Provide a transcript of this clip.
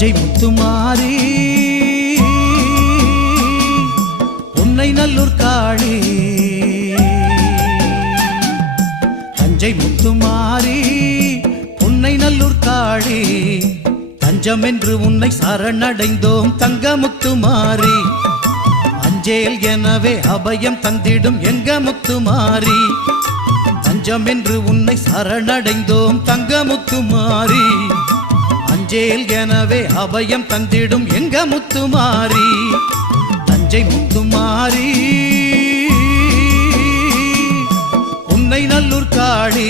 தஞ்சை முத்துமாரி பொன்னை நல்லூர் காளி தஞ்சை முத்துமாரி பொன்னை நல்லூர் காளி தஞ்சம் என்று உன்னை சரணடைந்தோம் தங்க முத்துமாரி அஞ்சேல் எனவே அபயம் தந்திடும் எங்க முத்துமாரி தஞ்சம் என்று உன்னை சரணடைந்தோம் தங்க முத்துமாரி அஞ்சேல் எனவே அபயம் தந்திடும் எங்க முத்துமாரி தஞ்சை முத்துமாரி பொன்னை நல்லூர் காளி